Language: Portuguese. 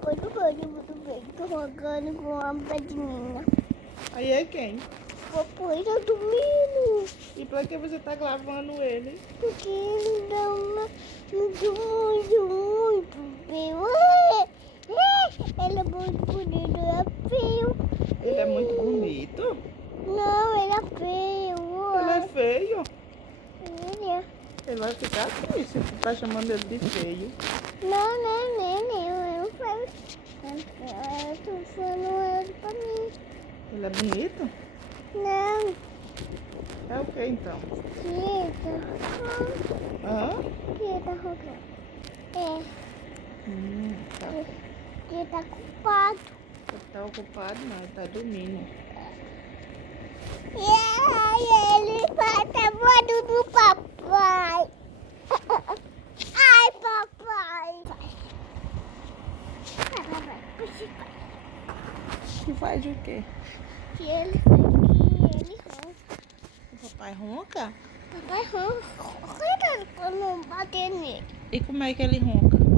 Papai Dormindo, tô roncando com uma pedrinha. Aí é quem? Papai tá dormindo. E pra que você tá gravando ele? Porque ele dá muito feio. Ele é muito bonito, ele é feio. Ele é muito bonito? Não, ele é feio. Ele é feio? Ele é. Ele vai ficar triste se tu tá chamando ele de feio. Não, eu não feio. Eu tô falando ele pra mim. Ele é bonito? Não, É o que então? Hã? que tá roncando. É, Tá. que tá culpado. Ele tá ocupado não, ele tá dormindo. E aí ele vai tá voando do papai. Ai, papai. Vai. E faz o quê? Que ele ronca. O papai ronca? Papai ronca. Cuidado pra não bater nele. E como é que ele ronca?